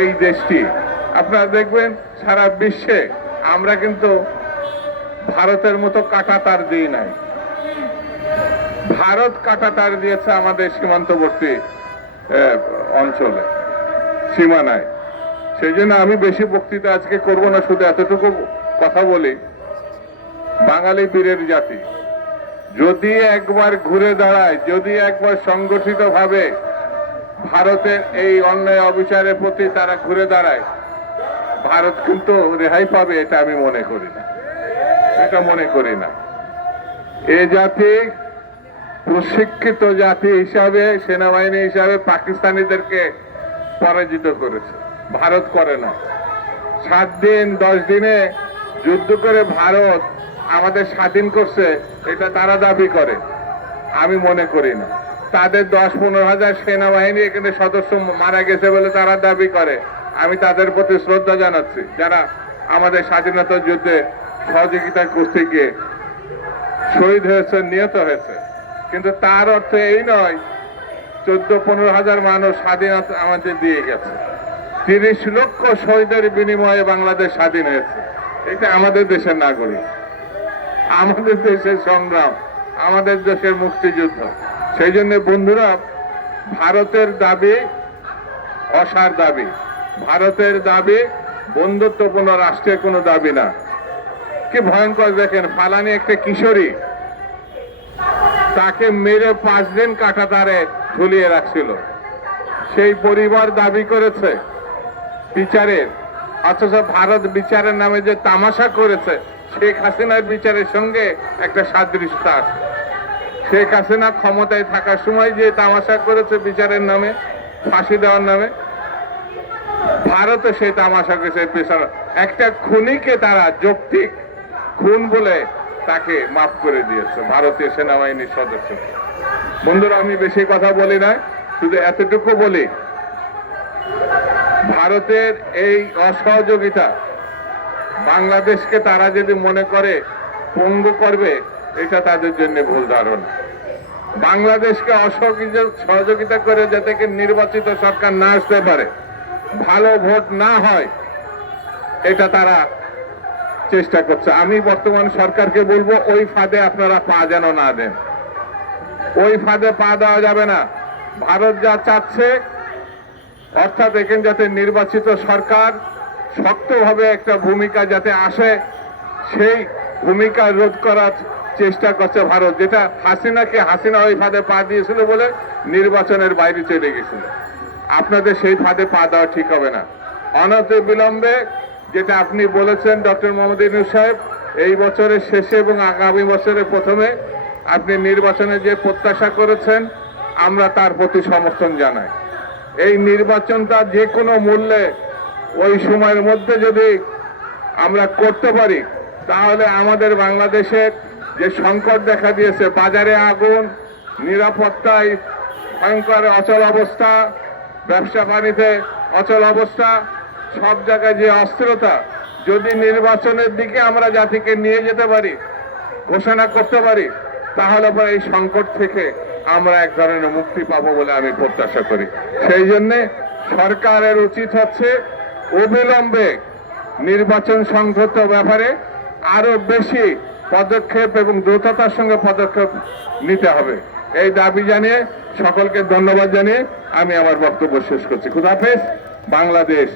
এই দেশটি। আপনারা দেখবেন, সারা বিশ্বে আমরা কিন্তু ভারতের মতো কাটা তার দিই নাই। ভারত কাটা তার দিয়েছে আমাদের সীমান্তবর্তী অঞ্চলে, সীমানায়। সেই জন্য আমি বেশি বক্তৃতা আজকে করব না, শুধু এতটুকু কথা বলি। বাঙালি বীরের জাতি, যদি একবার ঘুরে দাঁড়ায়, যদি একবার সংগঠিত ভাবে ভারতের এই অন্যায় অবিচারের প্রতি তারা ঘুরে দাঁড়ায়। ভারত কিন্তু রেহাই পাবে এটা আমি মনে করি না। এটা মনে করি না। এ জাতি প্রশিক্ষিত জাতি হিসাবে, সেনাবাহিনী হিসাবে পাকিস্তানিদেরকে পরাজিত করেছে। ভারত করে না। সাত দিন, দশ দিনে যুদ্ধ করে ভারত আমাদের স্বাধীন করছে, এটা তারা দাবি করে। আমি মনে করি না। তাদের দশ পনেরো হাজার সেনাবাহিনী এখানে সদস্য মারা গেছে বলে তারা দাবি করে। আমি তাদের প্রতি শ্রদ্ধা জানাচ্ছি। যারা আমাদের স্বাধীনতা যুদ্ধে সহযোগিতা করতে গিয়ে শহীদ হয়েছে, নিহত হয়েছে। কিন্তু তার অর্থ এই নয়, চোদ্দ পনেরো হাজার মানুষ স্বাধীনতা আমাদের দিয়ে গেছে। তিরিশ লক্ষ শহীদের বিনিময়ে বাংলাদেশ স্বাধীন হয়েছে। এটা আমাদের দেশের নাগরিক। আমাদের দেশের সংগ্রাম, আমাদের দেশের মুক্তিযুদ্ধ। সেই জন্য বন্ধুরা, ভারতের দাবি অসার দাবি। ভারতের দাবি বন্ধুত্বপূর্ণ রাষ্ট্রের কোনো দাবি না। কি ভয়ঙ্কর দেখেন, ফালানি একটা কিশোরী, তাকে মেরে পাঁচ দিন কাটা তারে ঝুলিয়ে রাখছিল। সেই পরিবার দাবি করেছে বিচারের। অথচ ভারত বিচারের নামে যে তামাশা করেছে, শেখ হাসিনার বিচারের সঙ্গে একটা সাদৃশ্যতা আছে। শেখ হাসিনা ক্ষমতায় থাকার সময় যে তামাশা করেছে বিচারের নামে, ফাঁসি দেওয়ার নামে, ভারতে সেই তামাশা করেছে বিচার একটা খুনিকে তারা যৌক্তিক খুন বলে তাকে মাফ করে দিয়েছে ভারতীয় সেনাবাহিনীর সদস্য। বন্ধুরা, আমি বেশি কথা বলি না, শুধু এতটুকু বলি, ভারতের এই অসহযোগিতা বাংলাদেশকে তারা যদি মনে করে পঙ্গু করবে এটা তাদের জন্য ভুল ধারণা। বাংলাদেশকে সহযোগিতা করে যাতে নির্বাচিত সরকার না আসতে পারে, ভালো ভোট না হয়, এটা তারা চেষ্টা করছে। আমি বর্তমান সরকারকে বলব, ওই ফাঁদে আপনারা পা যেন না দেন। ওই ফাঁদে পা দেওয়া যাবে না। ভারত যা চাচ্ছে, অর্থাৎ এখানে যাতে নির্বাচিত সরকার শক্তভাবে একটা ভূমিকা যাতে আসে, সেই ভূমিকা রোধ করার চেষ্টা করছে ভারত। যেটা হাসিনাকে হাসিনা ওই ফাঁদে পা দিয়েছিল বলে নির্বাচনের বাইরে চলে গেছিল। আপনাদের সেই ফাঁদে পা দেওয়া ঠিক হবে না। অনতি বিলম্বে যেটা আপনি বলেছেন, ডক্টর মোহাম্মদ ইউনুস সাহেব, এই বছরের শেষে এবং আগামী বছরের প্রথমে আপনি নির্বাচনে যে প্রত্যাশা করেছেন, আমরা তার প্রতি সমর্থন জানাই। এই নির্বাচনটা যে কোনো মূল্যে ওই সময়ের মধ্যে যদি আমরা করতে পারি, তাহলে আমাদের বাংলাদেশের যে সংকট দেখা দিয়েছে, বাজারে আগুন, নিরাপত্তায় ভয়ঙ্কর অচল অবস্থা, ব্যবসা বাণিজ্যে অচল অবস্থা, সব জায়গায় যে অস্থিরতা, যদি নির্বাচনের দিকে আমরা জাতিকে নিয়ে যেতে পারি, ঘোষণা করতে পারি, তাহলে পরে এই সংকট থেকে আমরা এক ধরনের মুক্তি পাবো বলে আমি প্রত্যাশা করি। সেই জন্যে সরকারের উচিত হচ্ছে অবিলম্বে নির্বাচন সংক্রান্ত ব্যাপারে আরও বেশি পদক্ষেপ এবং দ্রুততার সঙ্গে পদক্ষেপ নিতে হবে। এই দাবি জানিয়ে সকলকে ধন্যবাদ জানিয়ে আমি আমার বক্তব্য শেষ করছি। খুদাফেজ বাংলাদেশ।